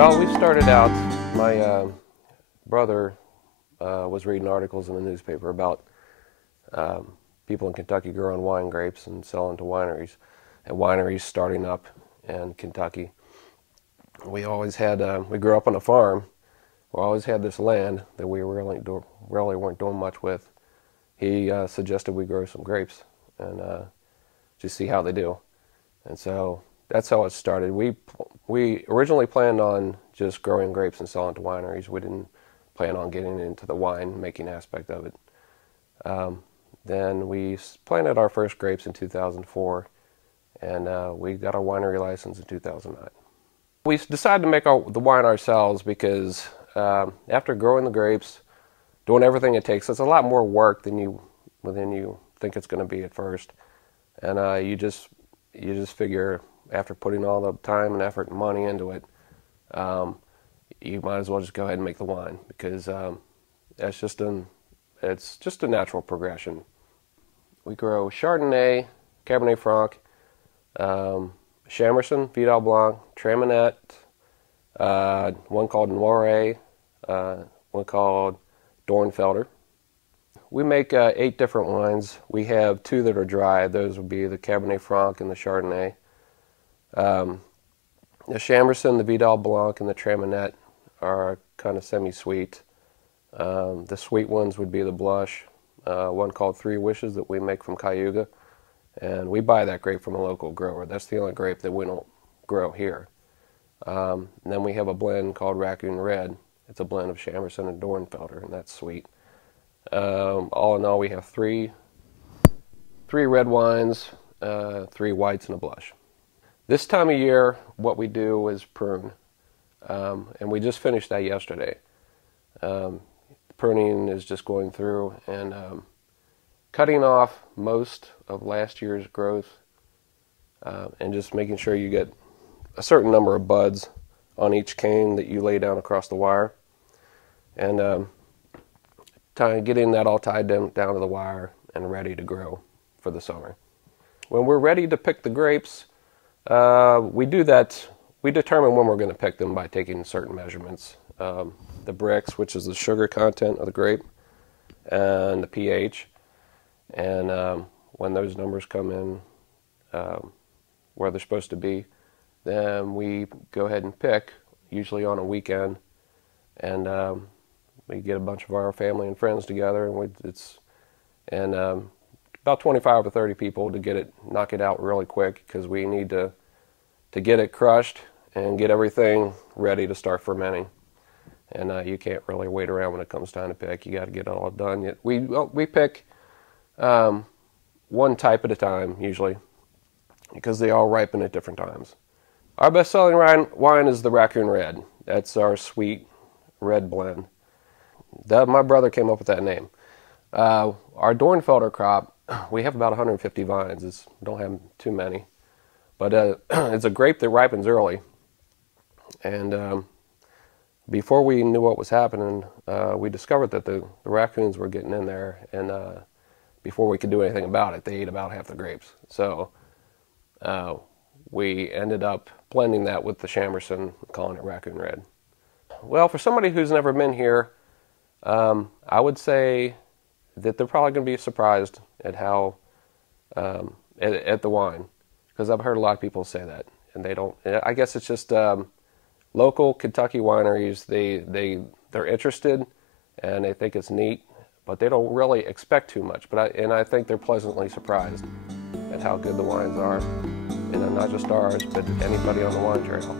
Well, we started out, my brother was reading articles in the newspaper about people in Kentucky growing wine grapes and selling to wineries, and wineries starting up in Kentucky. We always had, we grew up on a farm. We always had this land that we really weren't doing much with. He suggested we grow some grapes and just see how they do. And so that's how it started. We originally planned on just growing grapes and selling to wineries. We didn't plan on getting into the wine making aspect of it. Then we planted our first grapes in 2004, and we got our winery license in 2009. We decided to make the wine ourselves because after growing the grapes, doing everything it takes, it's a lot more work than you think it's going to be at first. And you just figure after putting all the time and effort and money into it, you might as well just go ahead and make the wine because it's just a natural progression. We grow Chardonnay, Cabernet Franc, Chamerson, Vidal Blanc, Traminette, one called Noire, one called Dornfelder. We make 8 different wines. We have 2 that are dry. Those would be the Cabernet Franc and the Chardonnay. The Chamerson, the Vidal Blanc, and the Traminette are kind of semi-sweet. The sweet ones would be the Blush, one called Three Wishes that we make from Cayuga. And we buy that grape from a local grower. That's the only grape that we don't grow here. And then we have a blend called Raccoon Red. It's a blend of Chamerson and Dornfelder, and that's sweet. All in all, we have three red wines, 3 whites, and a blush. This time of year, what we do is prune, and we just finished that yesterday. Pruning is just going through and cutting off most of last year's growth and just making sure you get a certain number of buds on each cane that you lay down across the wire, and getting that all tied down to the wire and ready to grow for the summer. When we're ready to pick the grapes, we do that. We determine when we're going to pick them by taking certain measurements. The Brix, which is the sugar content of the grape, and the pH. And when those numbers come in where they're supposed to be, then we go ahead and pick, usually on a weekend, and we get a bunch of our family and friends together, and about 25 or 30 people to knock it out really quick because we need to get it crushed and get everything ready to start fermenting. And you can't really wait around when it comes time to pick. You got to get it all done. We pick one type at a time usually because they all ripen at different times. Our best-selling wine is the Raccoon Red. That's our sweet red blend. My brother came up with that name. Our Dornfelder crop, we have about 150 vines. We don't have too many. But it's a grape that ripens early. And before we knew what was happening, we discovered that the raccoons were getting in there. And before we could do anything about it, they ate about half the grapes. So we ended up blending that with the Chamerson, calling it Raccoon Red. Well, for somebody who's never been here, I would say that they're probably going to be surprised at how at the wine, because I've heard a lot of people say that, and they don't. I guess it's just local Kentucky wineries. They're interested and they think it's neat, but they don't really expect too much. And I think they're pleasantly surprised at how good the wines are, and not just ours, but anybody on the wine trail.